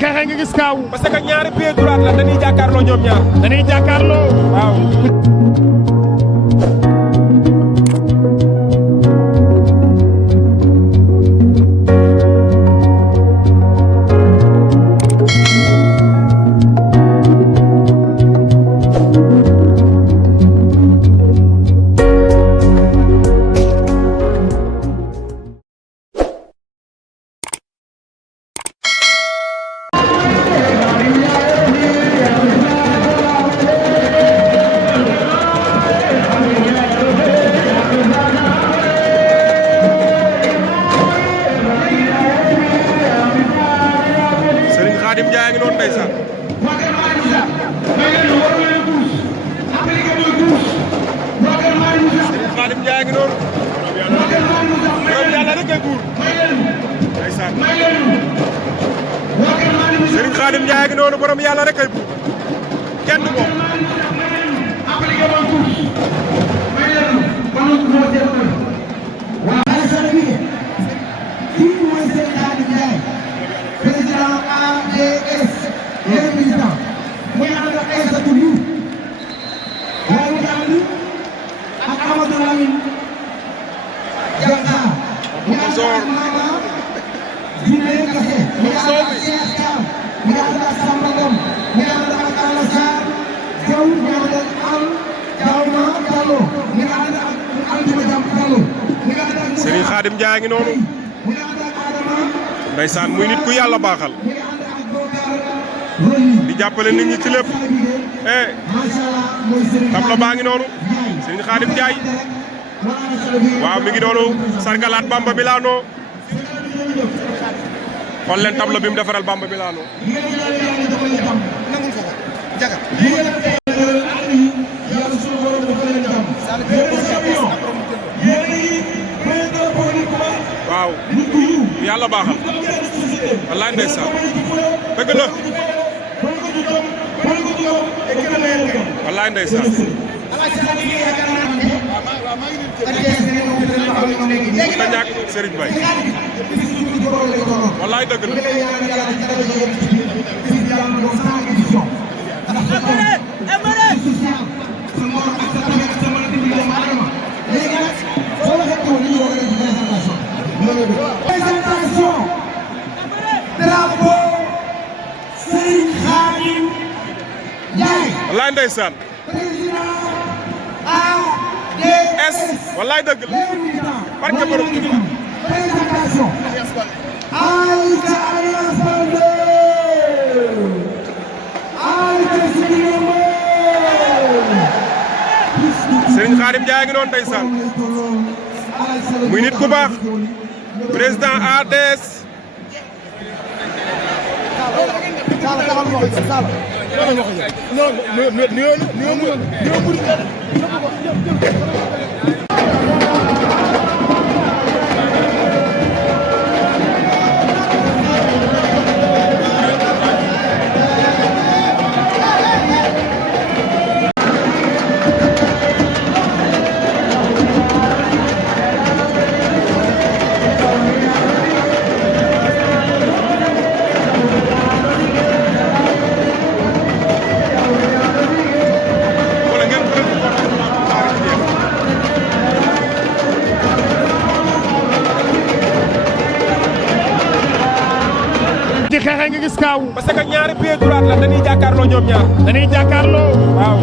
xeexee nga gis kaaw. parce que ñaari pied droite la dañuy jàkkaarloo ñoom ñaar. dañuy jàkkaarloo. waaw. Khadim Ndiaye ngi noonu ndeysaan. Khadim Ndiaye ngi noonu. borom yàlla rek ay buur. ndeysaan. Serigne Khadim Ndiaye ngi noonu borom yàlla rek ay buur. kenn du ko. Serigne Khadim Ndiaye ngi noonu ndeysaan muy nit ku yàlla baaxal di jàppale nit ñi ci lépp tabla baa ngi noonu Serigne Khadim Ndiaye waaw mi ngi noonu sargalaat Bamba Milano xool leen tabla bi mu defaral Bamba Milano waaw yàlla baaxal wallaay ndeysaan dëgg la wallaay ndeysaan ta ñàkk Serigne Baye wallaay dëgg la présentation drapeau Serigne Khadim Ndiaye. wallaay ndeysaan. président ADS. wallaay dëgg la. barke borom Tuuba. présentation. Aïcha Alliance Baldé. Aïcha Sidibé. Serigne Khadim Ndiaye ngi noonu ndeysaan. muy nit ku baax. président ADS. ci xeexee nga gis kaaw. parce que ñaari pied droite la dañuy jàkkaarloo ñoom ñaar. dañuy jàkkaarloo. waaw.